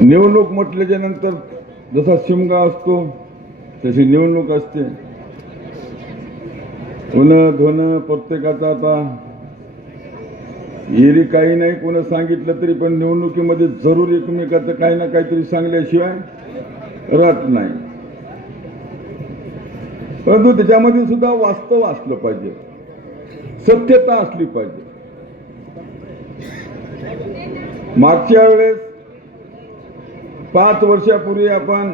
निवडणूक म्हटल्याच्या नंतर जसा शिमगा असतो तशी निवडणूक असते. उन्ह धुणं प्रत्येकाचा आता एरी काही नाही कोणी सांगितलं तरी पण निवडणुकीमध्ये जरूर एकमेकाचं काही ना काहीतरी सांगल्याशिवाय राहत नाही. परंतु त्याच्यामध्ये सुद्धा वास्तव असलं पाहिजे. सत्यता असली पाहिजे. मागच्या वेळेस पाच वर्षापूर्वी आपण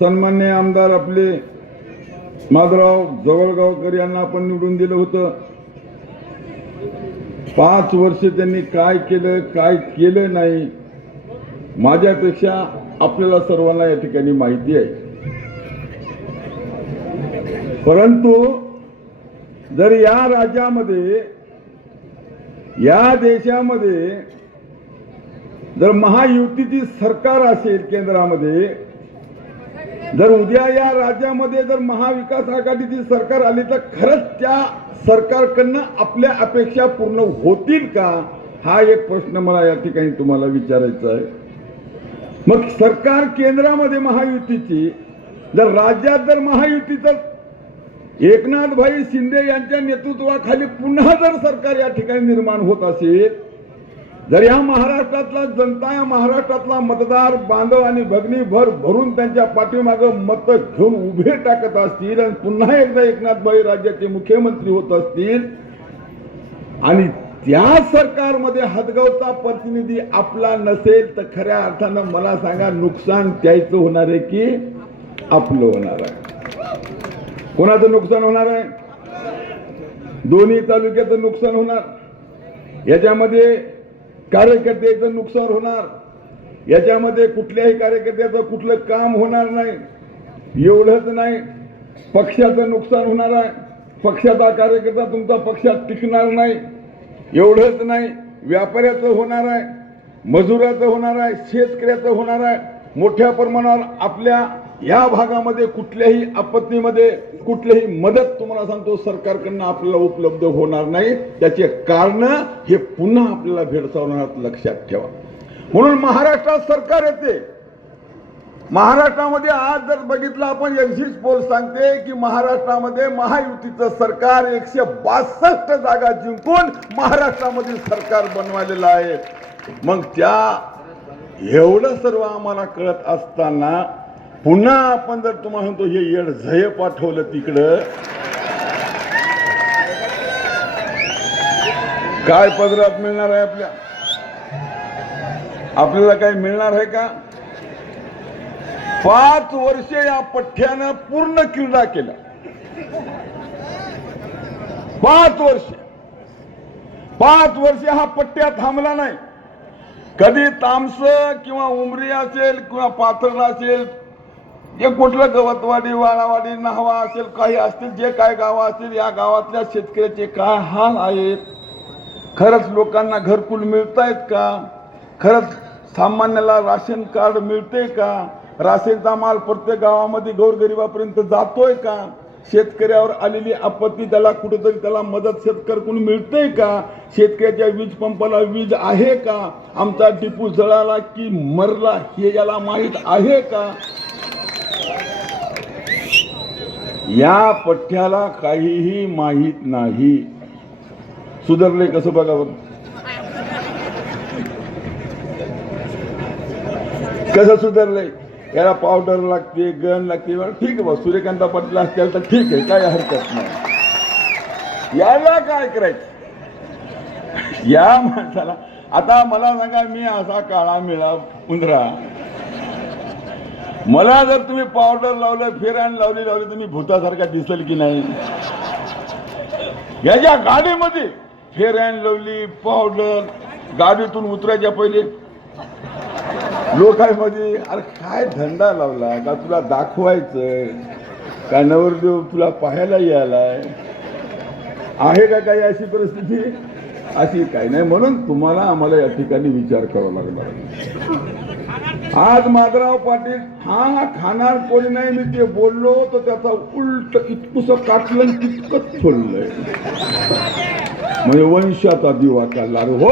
सन्मान्य आमदार आपले माधवराव जवळगावकर यांना आपण निवडून दिलं होतं. पाच वर्ष त्यांनी काय केलं काय केलं नाही माझ्यापेक्षा आपल्याला सर्वांना या ठिकाणी माहिती आहे. परंतु जर या राज्यामध्ये या देशामध्ये जर महायुतीची सरकार असेल केंद्रामध्ये जर उद्या या राज्यामध्ये जर महाविकास आघाडीची सरकार आली तर खरंच त्या सरकारकडनं आपल्या अपेक्षा पूर्ण होतील का? हा एक प्रश्न मला या ठिकाणी तुम्हाला विचारायचा आहे. मग सरकार केंद्रामध्ये महायुतीची जर राज्यात जर महायुती तर एकनाथभाई शिंदे यांच्या नेतृत्वाखाली पुन्हा जर सरकार या ठिकाणी निर्माण होत असेल जर या महाराष्ट्रातला जनता या महाराष्ट्रातला मतदार बांधव आणि भगनी भर भरून त्यांच्या पाठीमागं मत घेऊन उभे टाकत असतील आणि पुन्हा एकदा एकनाथबाई राज्याचे मुख्यमंत्री होत असतील आणि त्या सरकारमध्ये हदगावचा प्रतिनिधी आपला नसेल तर खऱ्या अर्थानं मला सांगा नुकसान त्याचं होणार आहे की आपलं होणार आहे? कोणाचं नुकसान होणार आहे? दोन्ही तालुक्याचं नुकसान होणार? याच्यामध्ये कार्यकर्त्याचं नुकसान होणार. याच्यामध्ये कुठल्याही कार्यकर्त्याचं कुठलं काम होणार नाही. एवढंच नाही. पक्षाचं नुकसान होणार आहे. पक्षाचा कार्यकर्ता तुमचा पक्षात टिकणार नाही. एवढंच नाही. व्यापाऱ्याचं होणार आहे. मजुराचं होणार आहे. शेतकऱ्याचं होणार आहे. मोठ्या प्रमाणावर आपल्या या भागामध्ये कुठल्याही आपत्तीमध्ये कुठलीही मदत तुम्हाला सांगतो सरकारकडनं आपल्याला उपलब्ध होणार नाही. त्याचे कारण हे पुन्हा आपल्याला भेडसावणार लक्षात ठेवा. म्हणून महाराष्ट्रात सरकार येते. महाराष्ट्रामध्ये आज जर बघितलं आपण एक्झिट पोल सांगते की महाराष्ट्रामध्ये महायुतीचं सरकार एकशे बासष्ट जागा जिंकून महाराष्ट्रामधील सरकार बनवालेलं आहे. मग त्या एवढं सर्व आम्हाला कळत असताना पुन्हा आपण जर तुम्हाला म्हणतो हे येड झय पाठवलं तिकडं. काय पदरात मिळणार आहे आपल्या? आपल्याला काय मिळणार आहे का? पाच वर्ष या पठ्ठ्यानं पूर्ण क्रीडा केला. पाच वर्ष. पाच वर्ष हा पट्ट्या थांबला नाही. कधी तामस किंवा उमरी असेल किंवा पाथरला असेल जे कुठलं गवतवाडी वाळावाडी न्हावा असेल काही असतील जे काय गावं असतील या गावातल्या शेतकऱ्याचे काय हाल आहेत? खरंच लोकांना घरकुल मिळत आहेत का? खरंच सामान्याला राशन कार्ड मिळते का? राशनचा माल प्रत्येक गावामध्ये गोरगरिबापर्यंत जातोय का? शेतकऱ्यावर आलेली आपत्ती त्याला कुठेतरी त्याला मदत शेतकऱ्याकडून मिळते का? शेतकऱ्याच्या वीज पंपाला वीज आहे का? आमचा टिपू जळाला की मरला हे याला माहीत आहे का? या पठ्याला काहीही माहीत नाही. सुधारले कसं बघा कसं सुधारलंय याला पावडर लागते गन लागते. ठीक आहे बा सूर्यकांता पाटील असतील तर ठीक आहे काय हरकत नाही. याला काय करायचं? या माणसाला आता मला सांगा मी असा काळा मिळा उंदरा मला जर तुम्ही पावडर लावलं फेरान लावली लावली तुम्ही भूतासारखा दिसेल की नाही? याच्या गाडीमध्ये फेरॅन लावली पावडर गाडीतून उतरायच्या पहिले लोकांमध्ये अरे काय धंदा लावला? का तुला दाखवायचं का नवरदेव तुला पाहायला यायलाय? आहे का काही अशी परिस्थिती? अशी काही नाही. म्हणून तुम्हाला आम्हाला या ठिकाणी विचार करावा लागला. आज माधवराव पाटील हा खाणार कोणी नाही मी ते बोललो तर त्याचा उलट इतकुस काटलं तितकंच सोडलंय म्हणजे वंशाचा दिवा चालला रे. हो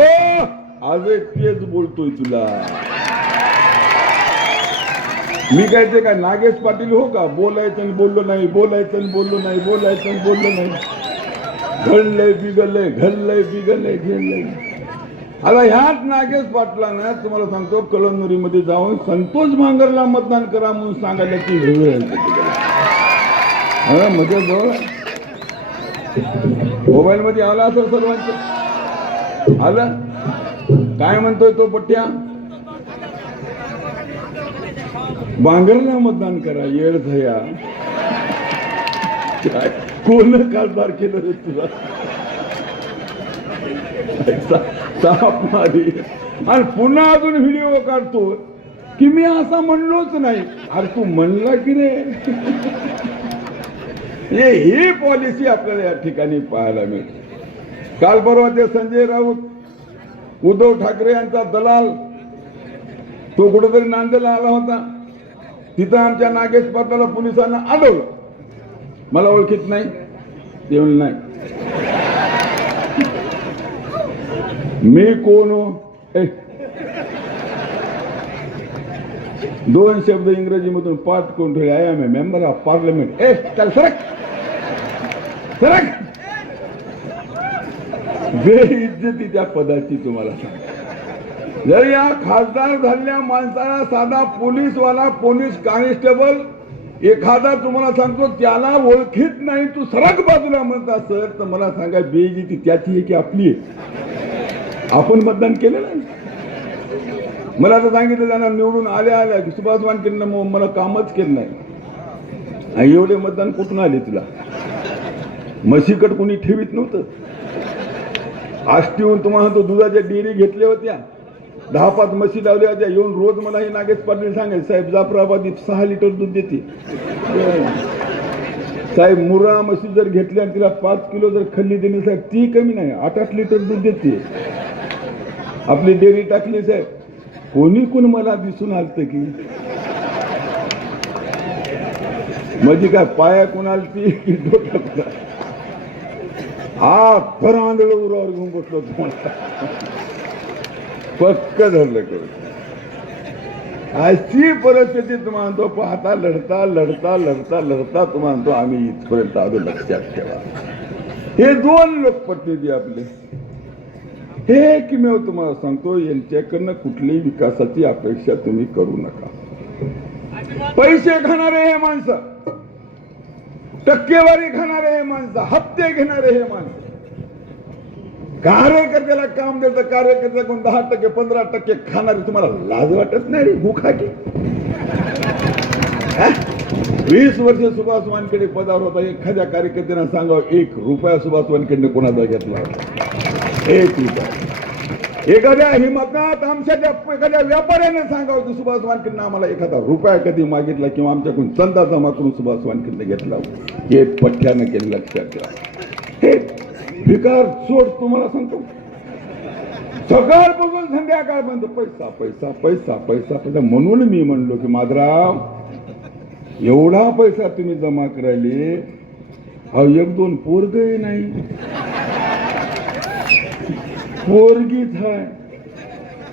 आज तेच बोलतोय तुला. मी काय ते काय नागेश पाटील हो का? बोलायचं आणि बोललो नाही बोलायचं आणि बोललो नाही बोलायचं आणि बोललो नाही. घडलंय बिघडलंय घडलंय बिघडलंय घडलंय. आता ह्याच नागेश पाटलानं तुम्हाला सांगतो कळमनुरीमध्ये जाऊन संतोष मांगरला मतदान करा म्हणून सांगायला की वेळ हा म्हणजे जवळ मोबाईल मध्ये आला असेल सर्वांचं. आलं? काय म्हणतोय तो पट्ट्या? बांगरला मतदान करा येळ थया काय? कोण खासदार केलं तुला? आणि पुन्हा अजून व्हिडिओ काढतो. की मी असा म्हणलोच नाही. अरे तू म्हणला की रे हे ही पॉलिसी आपल्याला या ठिकाणी पाहायला मिळते. काल परवा ते संजय राऊत उद्धव ठाकरे यांचा दलाल तो कुठेतरी नांदेला आला होता. तिथं आमच्या नागेश पाटलाला पोलिसांना अडवलं. मला ओळखीत नाही. येऊन नाही. मी कोण दोन शब्द इंग्रजीमधून पाठ करून ठेवले. I am a member of parliament ए चल सरक. सरक. बेइज्जती त्या पदाची तुम्हाला सांग जर या खासदार झालेल्या माणसाला साधा पोलीसवाला पोलीस कॉन्स्टेबल एखादा तुम्हाला सांगतो त्याला ओळखीत नाही तू सरक बाजूला म्हणता सर तर मला सांगा बेइज्जती त्याची आहे की आपली आहे? आपण मतदान केलं नाही मला आता सांगितलं त्यांना निवडून आल्या आल्या की सुभाष वानखेडनं मग मला कामच केलं नाही. एवढे मतदान कुठून आले तुला? म्हशीकड कोणी ठेवीत नव्हतं. आष्टीहून तुम्हाला तो दुधाच्या डेअरी घेतल्या होत्या. दहा पाच म्हशी लावल्या होत्या. येऊन रोज मला हे नागेश पाटील सांगायचे साहेब जाफराबादी सहा लिटर दूध देते. साहेब मुरा म्हशी जर घेतल्या आणि तिला पाच किलो जर खल्ली दिली साहेब ती कमी नाही. आठ आठ लिटर दूध देते. आपली डेरी टाकली साहेब. कोणी कोण मला दिसून आलत की? म्हणजे काय पाया कोणाला ती की डोक्यात हा खरं आंधळ उरावर घेऊन बसलो तुम्हाला. पक्क धरलं कर अशी परिस्थिती तुम्हाला पाहता लढता लढता लढता लढता तुम्हाला तो आम्ही इथपर्यंत आलो लक्षात ठेवा. हे दोन लोकप्रतिनिधी आपले. हे एकमेव तुम्हाला सांगतो यांच्याकडनं कुठलीही विकासाची अपेक्षा तुम्ही करू नका. पैसे खाणारे हे माणसं टक्केवारी खाणारे हे माणसं हप्ते घेणारे हे माणसं. कार्यकर्त्याला काम देतं कार्यकर्त्याकडून दहा टक्के पंधरा टक्के खाणारे तुम्हाला लाज वाटत नाही रे भूखा की? वीस वर्ष सुभाष वानखेडे पदावर होता एखाद्या कार्यकर्त्यांना सांगावं एक रुपया सुभाष वानखेडे कोणाचा घेतला होता? एक एखाद्या हिमकात आमच्या त्या एखाद्या व्यापाऱ्याने सांगावं की सुभाष वानखेडनं आम्हाला एखादा रुपया कधी मागितला किंवा आमच्याकडून चंदा जमा करून सुभाष वानखेडने घेतला. हे पठ्ठ्यानं केलं लक्षात ठेवा हे भिकार चोट तुम्हाला सांगतो. सकाळपासून संध्याकाळपर्यंत पैसा पैसा पैसा पैसा पैसा. म्हणून मी म्हणलो की माधराव एवढा पैसा तुम्ही जमा करायले अहो एक दोन पोरग नाही. पोरगीच आहे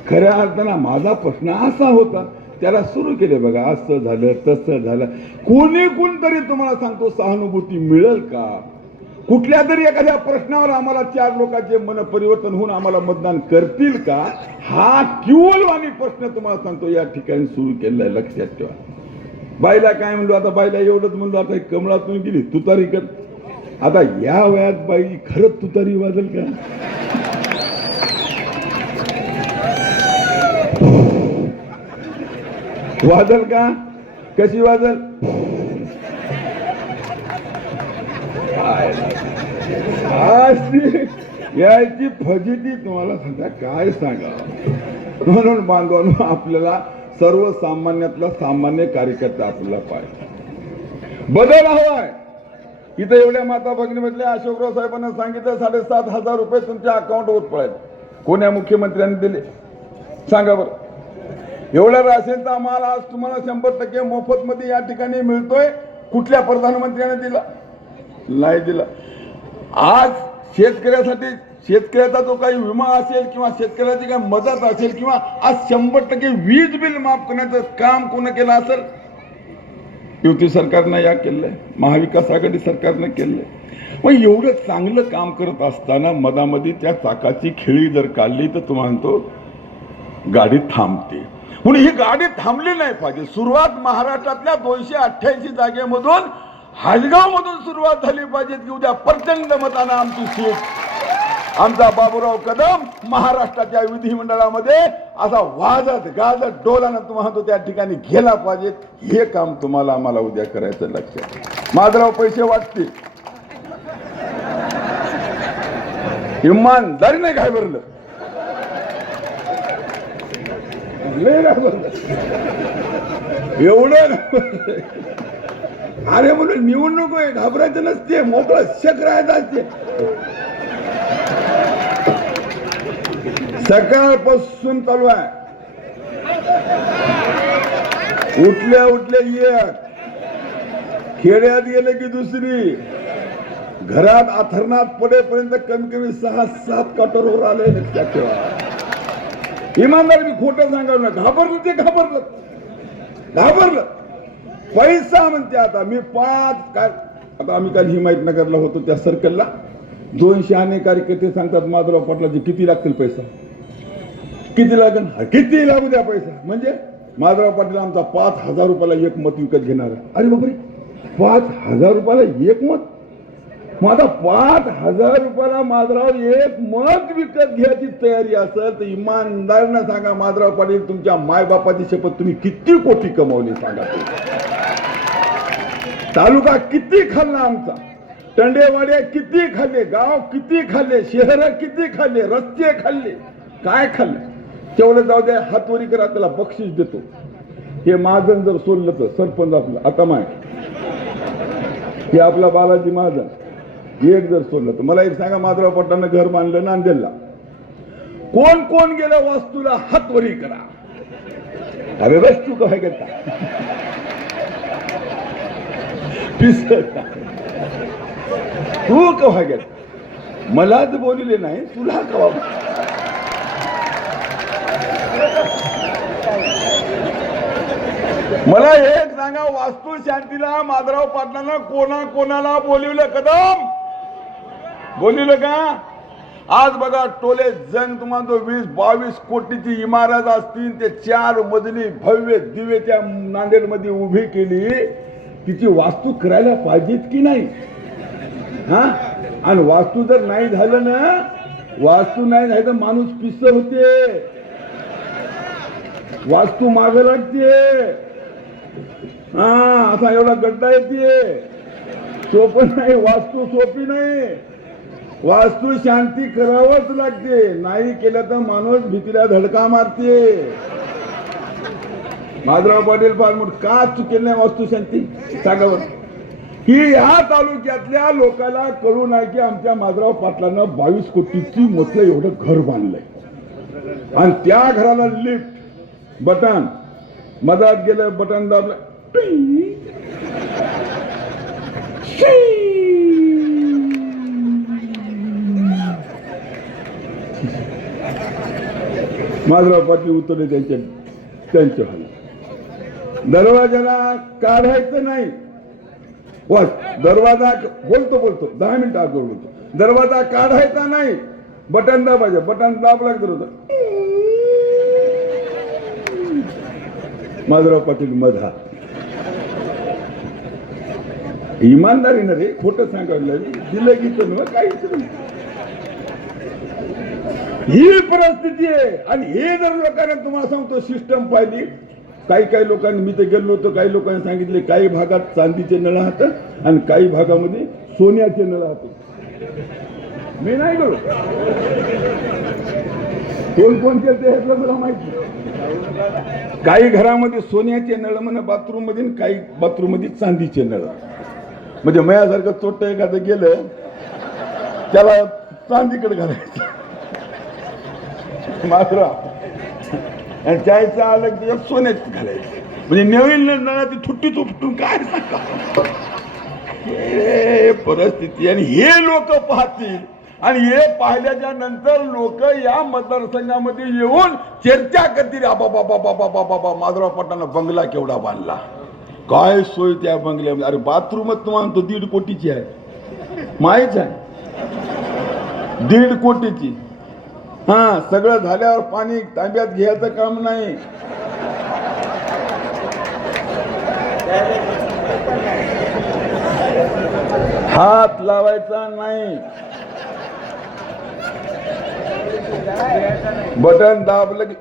खऱ्या अर्थानं माझा प्रश्न असा होता त्याला सुरू केले बघा असं झालं तसं झालं. कोणी कोणतरी तुम्हाला सांगतो सहानुभूती मिळेल का? कुठल्या तरी एखाद्या प्रश्नावर आम्हाला चार लोकांचे मन परिवर्तन होऊन आम्हाला मतदान करतील का? हा किवलवाणी प्रश्न तुम्हाला सांगतो या ठिकाणी सुरू केलेला आहे लक्षात ठेवा. बाईला काय म्हणलो आता बाईला एवढंच म्हणलो आता कमळातून गेली तुतारी कर. आता या वयात बाई खरंच तुतारी वाजल का? वाजल का? कशी वाजल? अशी याची फजिती तुम्हाला सध्या काय सांगा? म्हणून बांधवांना आपल्याला सर्वसामान्यातला सामान्य कार्यकर्ता आपल्याला पाहिजे. बदल हवाय. इथं एवढ्या माता भगिनी म्हटल्या अशोकराव साहेबांना सांगितलं साडेसात हजार रुपये तुमच्या होत पळेल. कोण्या मुख्यमंत्र्यांनी दिले? सांगा बरं. एवढ्या राशनचा माल आज तुम्हाला शंभर टक्के मोफत मध्ये या ठिकाणी मिळतोय. कुठल्या प्रधानमंत्र्याने दिला? नाही दिला. आज शेतकऱ्यासाठी शेतकऱ्याचा जो काही विमा असेल किंवा शेतकऱ्याची काही मदत असेल किंवा आज शंभर टक्के वीज बिल माफ करण्याचं काम कोण केलं असेल? युती सरकारनं या केलंय. महाविकास आघाडी सरकारनं केलंय. मग एवढं चांगलं काम करत असताना मधामध्ये त्या चाकाची खेळी जर काढली तर तुम्हाला तो गाडी थांबते. म्हणून ही गाडी थांबली नाही पाहिजे. सुरुवात महाराष्ट्रातल्या दोनशे अठ्ठ्याऐंशी जागेमधून हाजगाव मधून सुरुवात झाली पाहिजे. की उद्या प्रचंड मतानं आमची सीट. आमचा बाबूराव कदम महाराष्ट्राच्या विधिमंडळामध्ये असा वाजत गाजत डोलानं तुम्हाला तो त्या ठिकाणी गेला पाहिजे. हे काम तुम्हाला आम्हाला उद्या करायचं लक्षात माझराव पैसे वाटतील इमानदारीने नाही काय भरलं लय एवढं अरे म्हणून निवडणूक आहे घाबरायचं नसते मोकळं शक राहायचं असते. सकाळपासून चालू आहे. उठल्या उठल्या एक. खेड्यात गेले की दुसरी. घरात अथरणात पडेपर्यंत कमी कमी सहा सात कटोरवर आले. लक्षात ठेवा इमानदार मी खोटं सांगावं ना घाबरलं ते घाबरलं. घाबरलं. पैसा म्हणते आता. मी पाच काय आता आम्ही काल हिमायतनगरला होतो त्या सर्कलला दोनशे अनेक कार्यकर्ते सांगतात माधवराव पाटलाचे किती लागतील पैसा? किती लागेल हा, किती लागू द्या पैसा. म्हणजे माधवराव पाटील आमचा पाच हजार रुपयाला एक मत विकत घेणार आहे. अरे बापरे. पाच हजार रुपयाला एक मत? मग आता पाच हजार रुपयाला माधराव एक मत विकत घ्यायची तयारी असेल तर इमानदारीनं सांगा माधराव पाटील तुमच्या मायबापाची शपथ तुम्ही किती कोटी कमावली सांगा तालुका किती खाल्ला आमचा? टंडेवाड्या किती खाल्ले? गाव किती खाल्ले? शहर किती खाल्ले? रस्ते खाल्ले? काय खाल्ले? तेवढं जाऊ द्या हातवरी करा त्याला बक्षीस देतो. हे महाजन जर सोडलं तर सरपंच आपलं आता माय. हे आपला बालाजी महाजन. एक जर सोडलं तर. मला एक सांगा माधुराव पटलानं घर बांधलं नांदेडला कोण कोण गेलं वास्तूला हातवरी करा. अरे वस्तू काय करता तू कव्हा गेला? मलाच बोलले नाही तुला कवा मला एक सांगा वास्तू शांतीला माधराव पाटलांना कोणा कोणाला बोलिवलं कदम? बोलील का? आज बघा टोले जंग तुम्हाला तो वीस बावीस कोटीची इमारत असतील ते चार मजली भव्य दिवे त्या नांदेडमध्ये उभी केली. तिची वास्तू करायला पाहिजेत की नाही? हा? आणि वास्तू जर नाही झालं ना वास्तू नाही झाली तर माणूस पिस होते. वास्तू माग लागते. हा असा एवढा गड्डा येते. सोपं नाही वास्तू सोपी नाही. वास्तू शांती करावंच लागते. नाही केलं तर माणूस भीतीला धडका मारते. माधवराव पाटील फार का चुकेल नाही वास्तू शांती? सांगा बरं. की ह्या तालुक्यातल्या लोकांना कळू नाही की आमच्या माधवराव पाटलानं बावीस कोटीची मतलं एवढं घर बांधलंय. आणि त्या घराला लिफ्ट बटन. मधात गेलं बटन दाबलं. टिंग. पाटील उतरले त्यांच्या त्यांच्या दरवाजाला काढायचं नाही. बस दरवाजा बोलतो बोलतो. दहा मिनिट आत बोलतो. दरवाजा काढायचा नाही. बटन दाबायचं. बटन दाब लागत होत माधुराव पाटील मधा इमानदारीनं रे खोटं सांगायला दिलं की काहीच नाही. ही परिस्थिती आहे. आणि हे जर लोकांना तुम्हाला सांगतो सिस्टम पाहिली काही काही लोकांनी मी तर गेलो होतो काही लोकांनी सांगितले काही भागात चांदीचे नळ राहतात आणि काही भागामध्ये सोन्याचे नळ राहतात मी नाही गेलो. कोण कोण केलं ह्यातलं मला माहिती काही घरामध्ये सोन्याचे नळ म्हणा बाथरूममध्ये आणि काही बाथरूममध्ये चांदीचे नळ. म्हणजे मयासारखं चोट्ट एखादं गेलं त्याला चांदीकडे घालायचं. मात्र. आणि चायचं आलं की त्याच्यात सोन्यात घालायचं. म्हणजे नवीन नळाची थुट्टी उपटून काय सांगा? परिस्थिती. आणि हे लोक पाहतील. आणि हे पाहिल्याच्या नंतर लोक या मतदारसंघामध्ये येऊन चर्चा करतील. आबा बाबा बाबा बाबा बाबा माधुराव पाटलांना बंगला केवढा बांधला? काय सोय त्या बंगल्यामध्ये? अरे बाथरूमच तुम्हाला तो दीड कोटीची आहे. माहीच आहे? दीड कोटीची. हा सगळं झाल्यावर पाणी तांब्यात घ्यायचं काम नाही. हात लावायचा नाही. बटन दाबलं की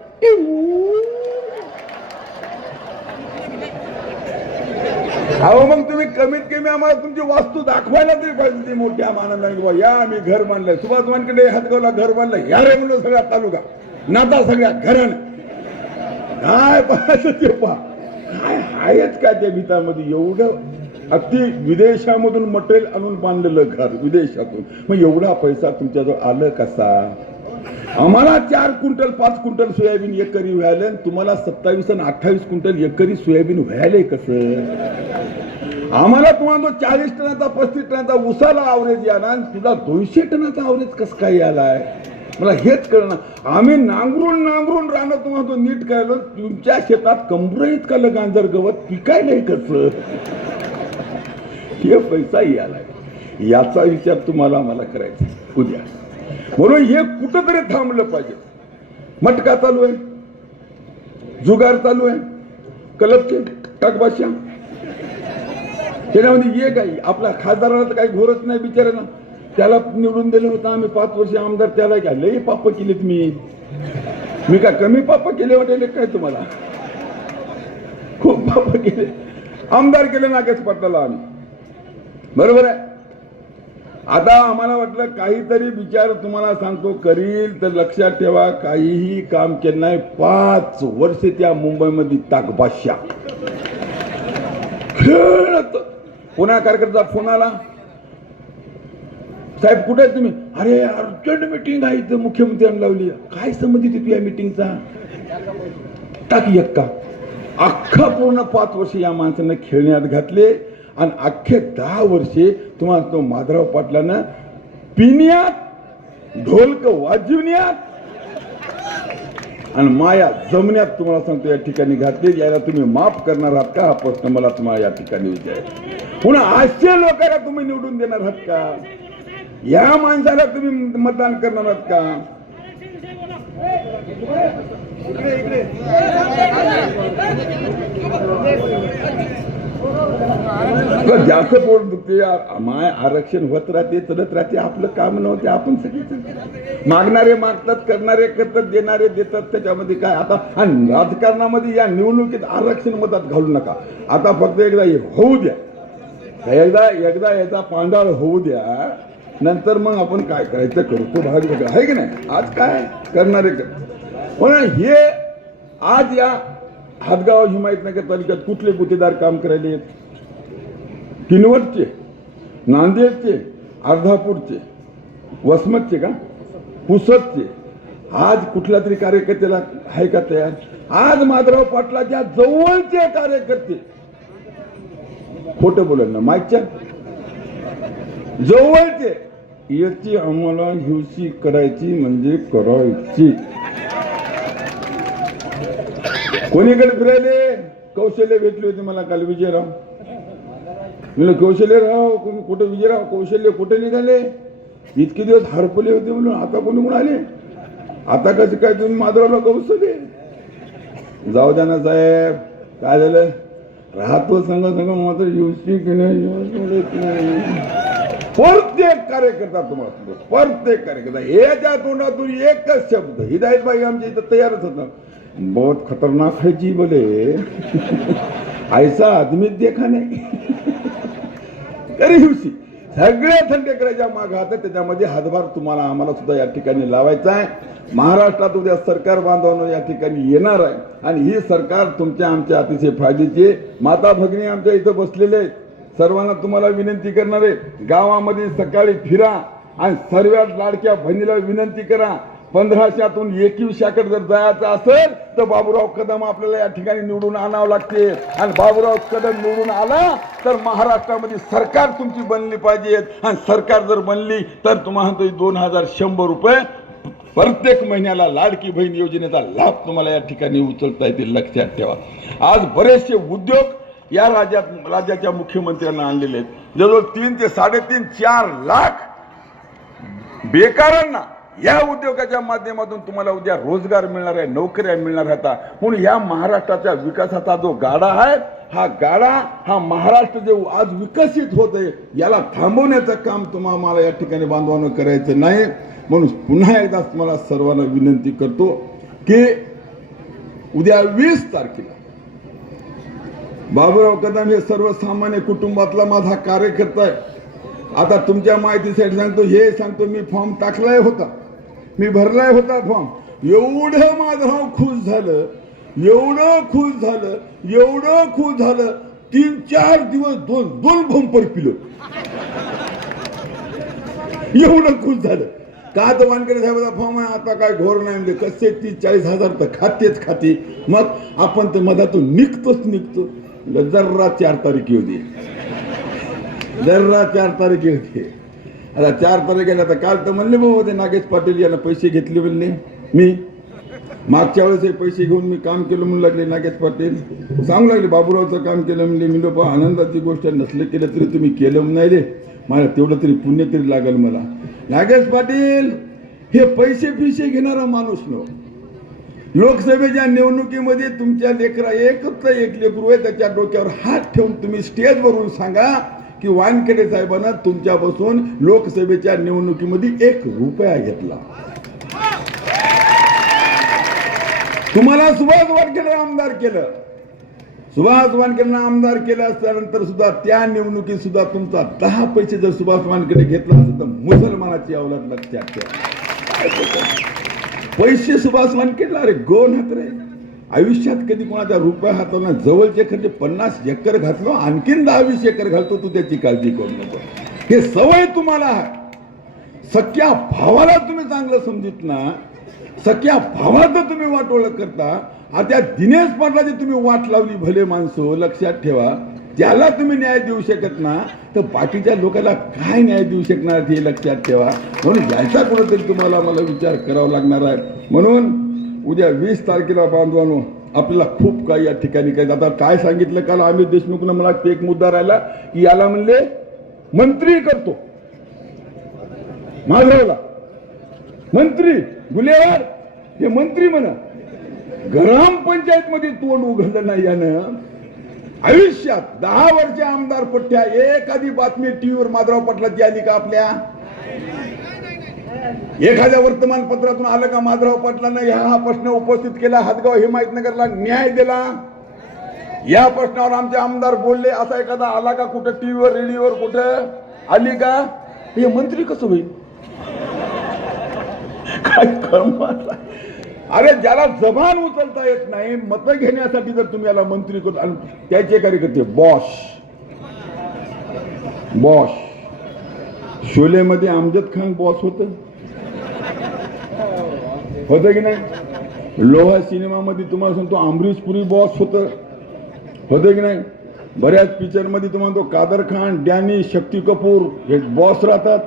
अहो मग तुम्ही कमीत कमी आम्हाला तुमची वास्तू दाखवायला तरी पाहिजे ती मोठ्या आनंदाने की बुवा, या आम्ही घर बांधलंय. सुभाष वानकडे हातगावला घर बांधलंय. या रे म्हणलं सगळ्या तालुका. नाता सगळ्या घरानं. काय पाहायचं ते पहा. काय आहेच काय त्या भीतामध्ये? एवढं अगदी विदेशामधून मटेरियल आणून बांधलेलं घर विदेशातून. मग एवढा पैसा तुमच्याजवळ आलं कसा? आम्हाला चार क्विंटल पाच क्विंटल सोयाबीन एकरी व्हायला आणि तुम्हाला सत्तावीस आणि अठ्ठावीस क्विंटल एकरी सोयाबीन व्हायलंय कसं? आम्हाला तुम्हाला तो चाळीस टनाचा पस्तीस टनाचा उसाला आवरेज याला आणि तुला दोनशे टनाचा आवरेज कसं काय यालाय मला हेच कळणार आम्ही नांगरून नांगरून राहणं तुम्हाला तो नीट करायला तुमच्या शेतात कंबर इतकं गांजर गवत पिकायलंय कसं? हे पैसा यालाय याचा विचार तुम्हाला आम्हाला करायचा उद्या. म्हणून हे कुठंतरी थांबलं पाहिजे. मटका चालू आहे. जुगार चालू आहे. कलपचे टाकबाशा त्याच्यामध्ये ये काही आपला खासदाराला तर काही घोरच नाही बिचारायला त्याला निवडून दिलं होतं आम्ही पाच वर्ष आमदार त्याला काय लई पाप केलीत मी. मी काय कमी पाप केले वाटेल काय तुम्हाला? खूप पाप केले. आमदार केले नागेश पाटलाला आम्ही. बरोबर आहे? आता आम्हाला वाटलं काहीतरी विचार तुम्हाला सांगतो. करील तर लक्षात ठेवा काहीही काम केलं नाही. पाच वर्ष त्या मुंबईमध्ये ताकबादशा खेळत. पुन्हा कार्यकर्ता फोन आला. साहेब कुठे आहे तुम्ही? अरे अर्जंट मिटिंग आहे इथं. मुख्यमंत्र्यांनी लावली काय संबंधित आहे तुझ्या मिटिंगचा टाकी एक्का अख्खा पूर्ण पाच वर्ष या माणसानं खेळण्यात घातले. आणि अख्खे दहा वर्षे तुम्हाला तो माधराव पाटलानं पिण्यात ढोलक वाजवण्यात आणि माया जमण्यात तुम्हाला सांगतो या ठिकाणी घातले. याला तुम्ही माफ करणार आहात का? हा प्रश्न मला तुम्हाला या ठिकाणी विचार पुन्हा आशय लोकांना तुम्ही निवडून देणार आहात का? या माणसाला तुम्ही मतदान करणार आहात का? तर जास्त पोट दुखते माय आरक्षण होत राहते चलत राहते आपलं काम नव्हते आपण सगळे मागणारे मागतात करणारे करतात देणारे देतात त्याच्यामध्ये काय? आता आणि राजकारणामध्ये या निवडणुकीत आरक्षण मतात घालू नका. आता फक्त एकदा होऊ द्या. एकदा एकदा याचा पांडाळ होऊ द्या. नंतर मग आपण काय करायचं? करू तो भाग वेगळा. आहे की नाही? आज काय? करणारे कर पण हे आज या हातगाव हिमायतनगर तालुक्यात कुठले गुत्तेदार काम करायले किनवटचे नांदेडचे अर्धापूरचे वसमतचे का? पुसदचे. आज कुठल्या तरी कार्यकर्त्याला आहे का तयार? आज माधवराव पाटलाच्या जवळचे कार्यकर्ते. खोट बोलल ना मागच्या जवळचे. याची आम्हाला हिवशी करायची म्हणजे करायची. कोणीकडे फिरायले? कौशल्य भेटली होती मला काल विजयराव. म्हणलं कौशल्यराव कुठं कुठं विजयराव? कौशल्य कुठे निघाले? इतके दिवस हरपले होते म्हणून आता कोणी कोण आले आता कसं काय तुम्ही माधवरावला कौशल्य? जाऊ द्या ना साहेब काय झालं? राहतो संघ संघ मात्र युवती की नाही प्रत्येक कार्यकर्ता तुम्हाला प्रत्येक कार्यकर्ता याच्या तोंडातून एकच शब्द हिदायत बाई आमच्या इथं तयारच होतं बहुत खतरनाक है जी बोले। ऐसा आदमी देखा नाही। तरी हिवशी सगळे थंडेकराच्या माग हात त्याच्यामध्ये हातभार तुम्हाला आम्हाला सुद्धा या ठिकाणी लावायचा आहे. महाराष्ट्रात उद्या सरकार बांधवांना या ठिकाणी येणार आहे. आणि ही सरकार तुमच्या आमच्या अतिशय फायद्याची माता भगिनी आमच्या इथं बसलेले आहेत. सर्वांना तुम्हाला विनंती करणार आहे. गावामध्ये सकाळी फिरा आणि सर्वात लाडक्या बहिणीला विनंती करा. पंधराशेतून एकविशाकडे जर जायचं असेल तर बाबूराव कदम आपल्याला या ठिकाणी निवडून आणावं लागते. आणि बाबूराव कदम निवडून आला तर महाराष्ट्रामध्ये सरकार तुमची बनली पाहिजे. आणि सरकार जर बनली तर तुम्हाला म्हणतो दोन हजार शंभर रुपये प्रत्येक महिन्याला लाडकी बहीण योजनेचा लाभ तुम्हाला या ठिकाणी उचलता येतील लक्षात ठेवा. आज बरेचसे उद्योग या राज्यात राज्याच्या मुख्यमंत्र्यांना आणलेले आहेत. जवळजवळ तीन ते साडेतीन चार लाख बेकारांना या उद्योगाच्या माध्यमातून तुम्हाला उद्या रोजगार मिळणार आहे नोकऱ्या मिळणार आता म्हणून या महाराष्ट्राच्या विकासाचा जो गाडा आहे हा गाडा हा महाराष्ट्र जे आज विकसित होत आहे याला थांबवण्याचं काम तुम्हाला या ठिकाणी बांधवानं करायचं नाही. म्हणून पुन्हा एकदा तुम्हाला सर्वांना विनंती करतो की उद्या वीस तारखेला बाबूराव कदम हे सर्वसामान्य कुटुंबातला माझा कार्यकर्ता आहे. आता तुमच्या माहितीसाठी सांगतो हे सांगतो मी फॉर्म टाकलाय होता. मी भरलाय होता फॉर्म. एवढं माझं खुश झालं एवढं खुश झालं एवढं खुश झालं तीन चार दिवस दोन दोन भंपर पिलो. एवढं खुश झालं. का तर वानकडे साहेबाचा फॉर्म आहे आता काय घोर नाही म्हणजे कसे तीस चाळीस हजार तर खातेच खाते. मग आपण तर मधातून निघतोच निघतो. जर्रा चार तारीख येऊ दे. जर्रा चार तारीख येऊ दे. आता चार तारीख गेल्या तर काल तर म्हणले बाबा ते नागेश पाटील यांना पैसे घेतले म्हणले मी? मागच्या वेळेस हे पैसे घेऊन मी काम केलं म्हणून लागले नागेश पाटील. सांगू लागले बाबूरावचं काम केलं म्हणले मी. लोक आनंदाची गोष्ट नसले केलं तरी तुम्ही केलं नाही रे. मला तेवढं तरी पुण्य तरी लागेल मला. नागेश पाटील हे पैसे पिसे घेणारा माणूस नो. लोकसभेच्या निवडणुकीमध्ये तुमच्या लेकरा एकच एक लेकरू आहे त्याच्या डोक्यावर हात ठेवून तुम्ही स्टेजवरून सांगा की वानखेडे साहेबांना तुमच्यापासून लोकसभेच्या निवडणुकीमध्ये एक रुपया घेतला. तुम्हाला सुभाष वानखेडे आमदार केलं. सुभाष वानखेडेंना आमदार केलं असल्यानंतर सुद्धा त्या निवडणुकीत सुद्धा तुमचा दहा पैसे जर सुभाष वानखेडे घेतला असेल तर मुसलमानाची अवलाद लक्षात ठेवा. पैसे सुभाष वानखेडला अरे गोन हात रे आयुष्यात कधी कोणाचा रुपया हाताला जवळचे खर्च पन्नास एकर घातलो आणखीन दहा वीस एकर घालतो तू त्याची काळजी करू नको. हे सवय तुम्हाला आहे. सख्या भावाला तुम्ही चांगलं समजित ना सख्या भावाचं तुम्ही वाट ओळख करता. आता त्या दिनेश पाटलाची तुम्ही वाट लावली भले माणसं लक्षात ठेवा. त्याला तुम्ही न्याय देऊ शकत ना तर बाकीच्या लोकांना काय न्याय देऊ शकणार हे लक्षात ठेवा. म्हणून याचा कुठंतरी तुम्हाला मला विचार करावा लागणार आहे. म्हणून उद्या वीस तारखेला बांधवानो आपल्याला खूप काही या ठिकाणी काही आता काय सांगितलं? काल अमित देशमुखनं मला एक मुद्दा राहिला की याला म्हणले मंत्री करतो. माधवला. मंत्री गुलेवार हे मंत्री म्हणा. ग्रामपंचायत मध्ये तोंड उघडलं नाही यानं. आयुष्यात दहा वर्ष आमदार पट्ट्या एखादी बातमी टीव्हीवर माधवराव पाटलाची आली का आपल्या? एखाद्या वर्तमानपत्रातून आलं का माधवराव पाटलांना? ह्या हा प्रश्न उपस्थित केला. हातगाव हिमायतनगरला न्याय दिला. या प्रश्नावर आमचे आमदार बोलले असा एखादा आला का कुठं? टीव्हीवर रेडिओवर कुठं? आली का? हे मंत्री कसं होईल? काय कमाल अरे ज्याला जबान उचलता येत नाही मतं घेण्यासाठी जर तुम्ही याला मंत्री करतो आणि त्याचे कार्यकर्ते बॉश बॉश शोलेमध्ये आमजद खान बॉस होतं. होत की नाही? लोहा सिनेमामध्ये तुम्हाला सांगतो अमरीश पुरी बॉस होत. होते की नाही? बऱ्याच पिक्चरमध्ये तुम्हाला तो कादर खान डॅनी शक्ती कपूर हे बॉस राहतात.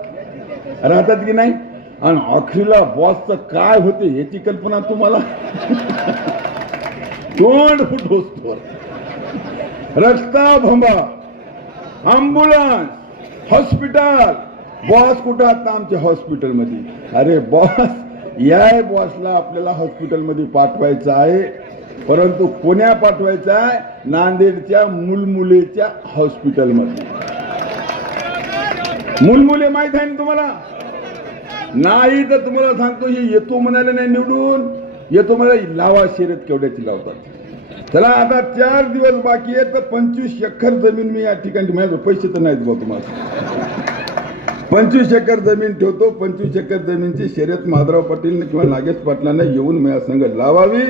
राहतात की नाही? आणि अखरीला बॉसचं काय होते याची कल्पना तुम्हाला तोंड फुटोस रस्ता भंबा अम्बुलन्स हॉस्पिटल बॉस कुठं आता आमच्या हॉस्पिटलमध्ये अरे बॉस या बॉसला आपल्याला हॉस्पिटलमध्ये पाठवायचं आहे. परंतु कोण्या पाठवायचं आहे? नांदेडच्या मुलमुलेच्या हॉस्पिटलमध्ये. मुलमुले माहीत आहे ना तुम्हाला? नाही तर तुम्हाला सांगतो हे येतो म्हणाले नाही निवडून. येतो म्हणाले लावा शर्यत केवढ्याची लावतात. चला आता चार दिवस बाकी आहेत तर पंचवीस एकर जमीन मी या ठिकाणी माझ्या पैसे तर नाहीत बा तुम्हाला. पंचवीस एकर जमीन ठेवतो. पंचवीस एकर जमीनची शर्यत माधराव पाटील किंवा नागेश पाटलांना येऊन माझ्या संघ लावावी.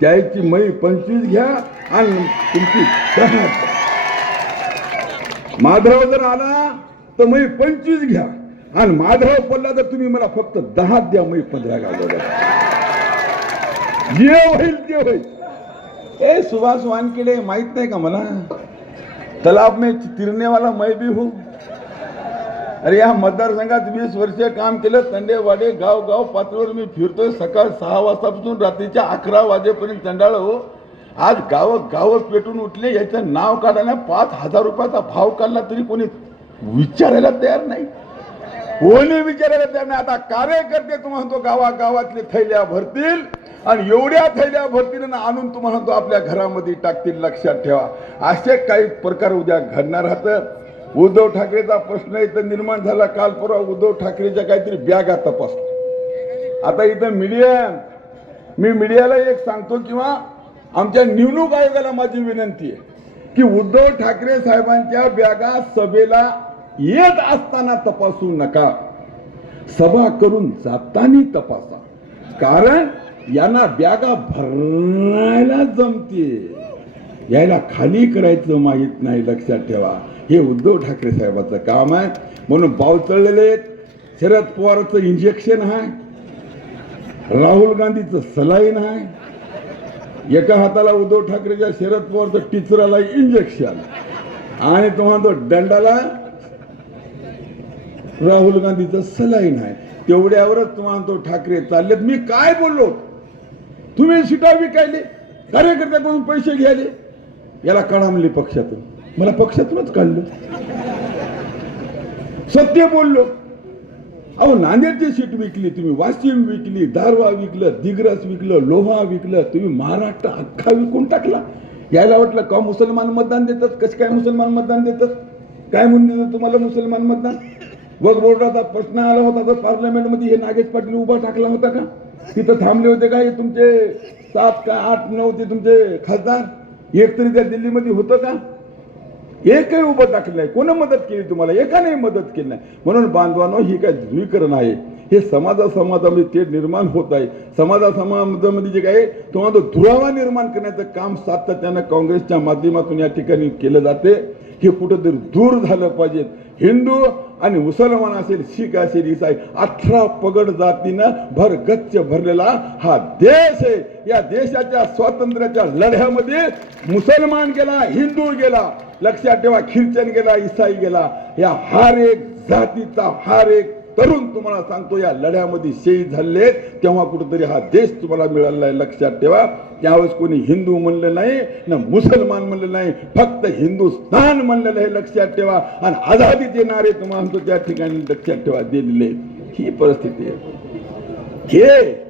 त्याची मै पंचवीस घ्या आणि तुमची माधव जर आला तर मै पंचवीस घ्या. आणि माधव पडला तर तुम्ही मला फक्त दहा द्या मी पंधरा घालवलं जे होईल ते होईल. ए सुभाष वानखेडे माहीत नाही का मला? तलाब में तिरने वाला मैं भी हूं. अरे या मतदारसंघात वीस वर्ष काम केलं तंडेवाडे गाव गाव पातळीवर मी फिरतोय. सकाळ सहा वाजतापासून रात्रीच्या अकरा वाजेपर्यंत तंडाळ हो. आज गाव गाव पेटून उठले याचं नाव काढायला पाच हजार रुपयाचा भाव काढला तरी कोणी विचारायला तयार नाही. कोणी विचारायला तयार नाही. आता कार्यकर्ते तुम्हाला म्हणतो गावा गावातले थैल्या भरतील आणि एवढ्या थैल्या भरतील आणि आणून तुम्हाला म्हणतो आपल्या घरामध्ये टाकतील. लक्षात ठेवा. असे काही प्रकार उद्या घडणार राहतं उद्धव ठाकरेचा प्रश्न इथं निर्माण झाला. काल परवा उद्धव ठाकरेच्या काहीतरी बॅगा तपासल्या. आता इथं मीडिया मी मीडियाला एक सांगतो किंवा आमच्या निवडणूक आयोगाला माझी विनंती आहे की उद्धव ठाकरे साहेबांच्या बॅगा सभेला येत असताना तपासू नका. सभा करून जाताना तपासा. कारण यांना बॅगा भरायला जमते यायला खाली करायचं माहीत नाही लक्षात ठेवा. हे उद्धव ठाकरे साहेबाचं काम आहे. म्हणून बावचळलेले आहेत. शरद पवारचं इंजेक्शन आहे. राहुल गांधीचं सलाईन आहे. एका हाताला उद्धव ठाकरेच्या शरद पवारचं टिचराला इंजेक्शन आणि तो दंडाला राहुल गांधीचं सलाईन आहे. तेवढ्यावरच तुम्हाला तो ठाकरे चाललेत. मी काय बोललो? तुम्ही शिटा विकायले कार्यकर्त्याकडून पैसे घ्यायले? याला काढा पक्षातून. मला पक्षातूनच काढलं. सत्य बोललो. अहो नांदेडची सीट विकली तुम्ही वाशिम विकली दारवा विकलं दिग्रस विकलं लोहा विकलं तुम्ही महाराष्ट्र अख्खा विकून टाकला. यायला वाटलं का मुसलमान मतदान देतात? कसे काय मुसलमान मतदान देतात? काय म्हणून देतात तुम्हाला मुसलमान मतदान? वग बोर्डाचा प्रश्न आला होता तर पार्लमेंटमध्ये हे नागेश पाटील उभा टाकला होता का? तिथं थांबले होते का? हे तुमचे सात का आठ नऊ ते तुमचे खासदार? एक तरी त्या दिल्लीमध्ये होतं का? एकही उभं टाकलं नाही. कोण मदत केली तुम्हाला? एकाने मदत केली नाही. म्हणून बांधवांनो ही काय ध्रुवीकरण आहे? हे समाजा समाजामध्ये ते निर्माण होत आहे. समाजा समाजामध्ये जे काय तुम्हाला तो दुरावा निर्माण करण्याचं काम सातत्यानं काँग्रेसच्या माध्यमातून या ठिकाणी केलं जाते. हे कुठंतरी दूर झालं पाहिजे. हिंदू आणि मुसलमान असेल शीख असेल इसाई अठरा पगड जातीनं भरगच्च भरलेला हा देश आहे. या देशाच्या स्वातंत्र्याच्या लढ्यामध्ये मुसलमान गेला हिंदू गेला लक्षात ठेवा ख्रिश्चन गेला इसाई गेला. या हर एक जातीचा हर एक तरुण तुम्हाला सांगतो या लढ्यामध्ये शहीद झाले तेव्हा कुठेतरी हा देश तुम्हाला मिळाला आहे लक्षात ठेवा. त्यावेळेस कोणी हिंदू म्हणलं नाही ना मुसलमान म्हणलं नाही फक्त हिंदुस्थान म्हणलेलं आहे लक्षात ठेवा. आणि आझादी देणारे तुम्हाला त्या ठिकाणी लक्षात ठेवा दिलेले ही परिस्थिती आहे. हे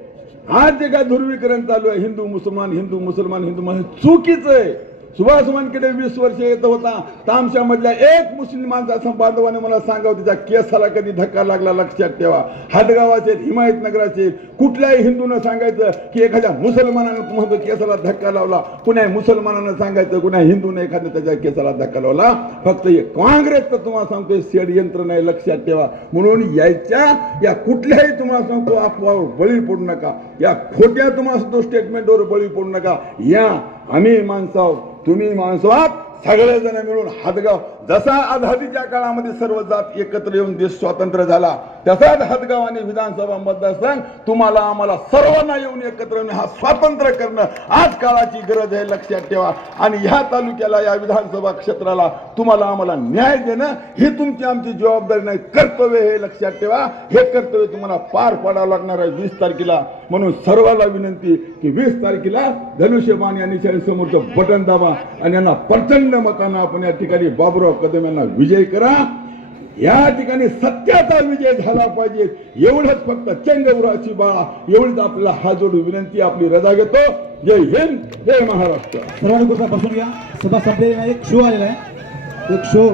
आज जे काय ध्रुवीकरण चालू आहे हिंदू मुसलमान हिंदू मुसलमान हिंदू मुसलमान चुकीचं आहे. सुभाष वानखेडे वीस वर्ष येत होता. तामशामधल्या एक मुस्लिमांचा असं बांधवाने मला सांगावं तिच्या केसाला कधी धक्का लागला लक्षात ठेवा. हादगाव असेल हिमायतनगर असेल कुठल्याही हिंदूनं सांगायचं की एखाद्या मुसलमानानं म्हणतो केसाला धक्का लावला कुण्या मुसलमानानं सांगायचं कुण्या हिंदूने एखाद्या त्याच्या केसाला धक्का लावला. फक्त हे काँग्रेसचं तुम्हाला सांगतोय षडयंत्र नाही लक्षात ठेवा. म्हणून यायच्या या कुठल्याही तुम्हाला सांगतो अफवावर बळी पडू नका. या खोट्या तुम्हाला स्टेटमेंटवर बळी पडू नका. या आम्ही माणसाव तुम्ही माणसं आहात. सगळेजण मिळून हातगाव जसा आझादीच्या काळामध्ये सर्व जात एकत्र येऊन देश स्वातंत्र्य झाला तसाच हातगाव आणि विधानसभा मतदारसंघ तुम्हाला आम्हाला सर्वांना येऊन एकत्र येऊन हा स्वातंत्र्य करणं आज काळाची गरज आहे लक्षात ठेवा. आणि ह्या तालुक्याला या विधानसभा क्षेत्राला तुम्हाला आम्हाला न्याय देणं ही तुमची आमची जबाबदारी नाही. कर्तव्य हे लक्षात ठेवा. हे कर्तव्य तुम्हाला पार पाडावं लागणार आहे वीस तारखेला. म्हणून सर्वाला विनंती की वीस तारखेला धनुष्यबाण या समोरचं बटन दाबा आणि यांना प्रचंड मतानं आपण या ठिकाणी बाबुराव कदम यांना विजय करा. या ठिकाणी सत्याचा विजय झाला पाहिजे. एवढंच फक्त चंगवराची बाळा एवढीच आपल्याला हा जोडून विनंती आपली रजा घेतो. जय हिंद जय महाराष्ट्र. सर्वांनी कृपया बसून घ्या. सभा संपलेली नाही एक शो आलेला आहे. एक शो